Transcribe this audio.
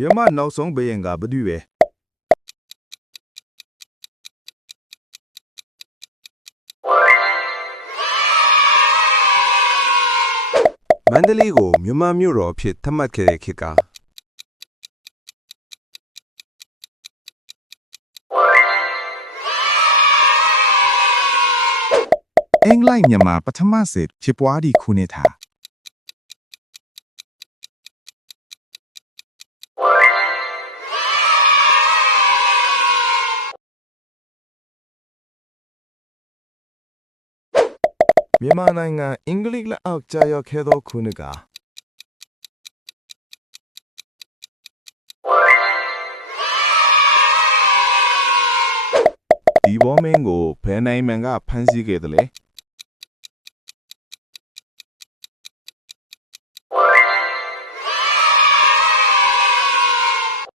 မြန်မာနောက်ဆုံးဘယင်ကဘသူပဲမန္တလေးကိုမြန်မာမြို့တော်အဖြစ်သတ်မှတ်ခဲ့တဲ့ခေတ်ကအင်္ဂလိပ်မြန်မာပထမစစ်ဖြစ်ပွားသည့်ခုနှစ်ဟာမြန်မာနိုင်ငံအင်္ဂလိပ်လက်အောက်ကျရောက်ခဲ့သောခုနှစ်ကဒီဘောမင်းကိုဘယ်နိုင်မှန်ကဖမ်းဆီးခဲ့သလဲ